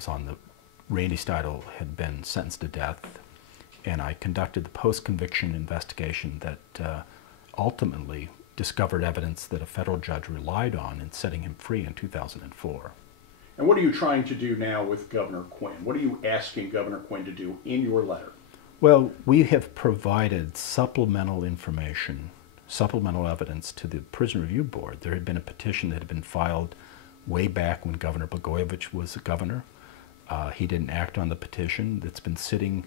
was on the Randy Steidl had been sentenced to death, and I conducted the post-conviction investigation that ultimately discovered evidence that a federal judge relied on in setting him free in 2004. And what are you trying to do now with Governor Quinn? What are you asking Governor Quinn to do in your letter? Well, we have provided supplemental information, supplemental evidence to the Prison Review Board. There had been a petition that had been filed way back when Governor Blagojevich was governor. He didn't act on the petition. That's been sitting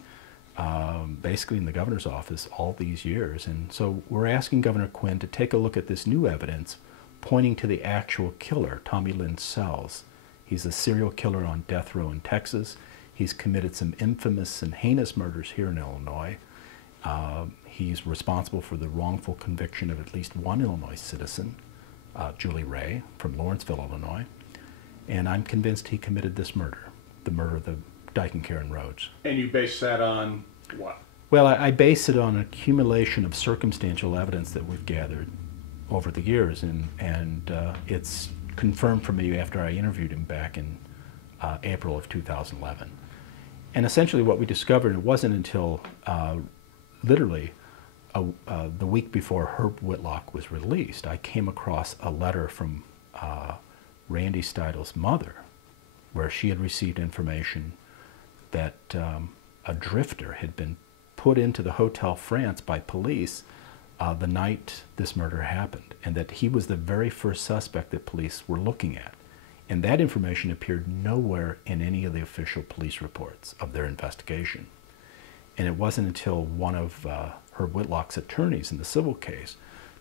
basically in the governor's office all these years. And so we're asking Governor Quinn to take a look at this new evidence pointing to the actual killer, Tommy Lynn Sells. He's a serial killer on death row in Texas. He's committed some infamous and heinous murders here in Illinois. He's responsible for the wrongful conviction of at least one Illinois citizen, Julie Ray, from Lawrenceville, Illinois. And I'm convinced he committed this murder, the murder of the Dyke Karen Rhoades. And you base that on what? Well, I base it on an accumulation of circumstantial evidence that we've gathered over the years, and it's confirmed for me after I interviewed him back in April of 2011. And essentially what we discovered, it wasn't until literally the week before Herb Whitlow was released, I came across a letter from Randy Steidl's mother where she had received information that a drifter had been put into the Hotel France by police the night this murder happened, and that he was the very first suspect that police were looking at. And that information appeared nowhere in any of the official police reports of their investigation. And it wasn't until one of Herb Whitlow's attorneys in the civil case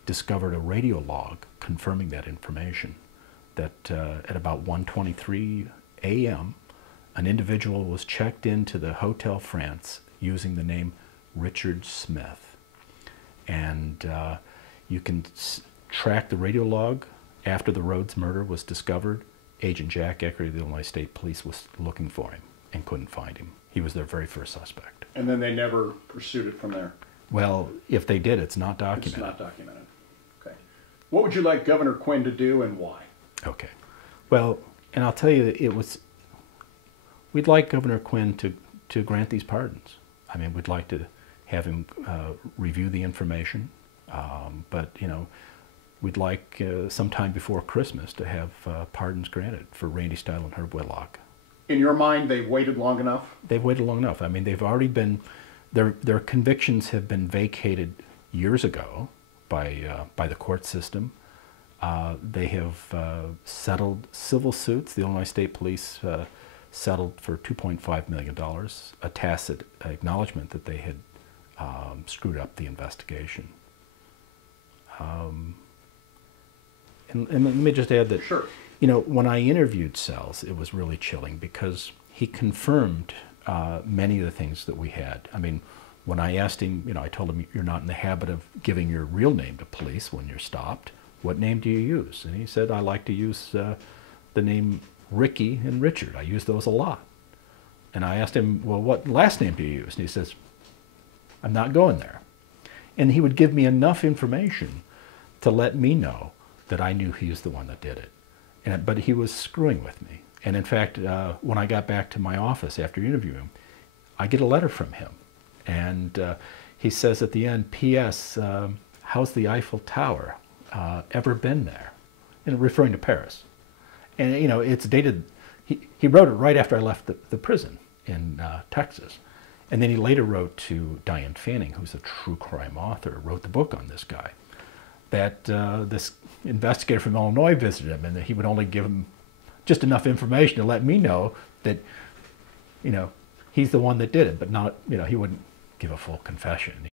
discovered a radio log confirming that information, that at about 1:23 a.m., an individual was checked into the Hotel France using the name Richard Smith. And you can track the radio log. After the Rhoades murder was discovered, Agent Jack Ecker of the Illinois State Police was looking for him and couldn't find him. He was their very first suspect. And then they never pursued it from there? Well, if they did, it's not documented. It's not documented. Okay. What would you like Governor Quinn to do and why? Okay. Well, and I'll tell you, we'd like Governor Quinn to grant these pardons. I mean, we'd like to have him review the information, but, you know, we'd like sometime before Christmas to have pardons granted for Randy Steidl and Herb Whitlow. In your mind, they've waited long enough? They've waited long enough. I mean, they've already been, their convictions have been vacated years ago by the court system. They have settled civil suits. The Illinois State Police settled for $2.5 million, a tacit acknowledgement that they had screwed up the investigation. And let me just add that, sure, you know, when I interviewed Sells, it was really chilling because he confirmed many of the things that we had. I mean, when I asked him, you know, I told him, you're not in the habit of giving your real name to police when you're stopped. What name do you use? And he said, I like to use the name Ricky and Richard. I use those a lot. And I asked him, well, what last name do you use? And he says, I'm not going there. And he would give me enough information to let me know that I knew he was the one that did it. But he was screwing with me. And in fact, when I got back to my office after interviewing him, I get a letter from him. And he says at the end, P.S., how's the Eiffel Tower? Ever been there? And referring to Paris. And, you know, it's dated, he wrote it right after I left the prison in Texas. And then he later wrote to Diane Fanning, who's a true crime author, wrote the book on this guy, that this investigator from Illinois visited him and that he would only give him just enough information to let me know that, you know, he's the one that did it, but not, you know, he wouldn't give a full confession.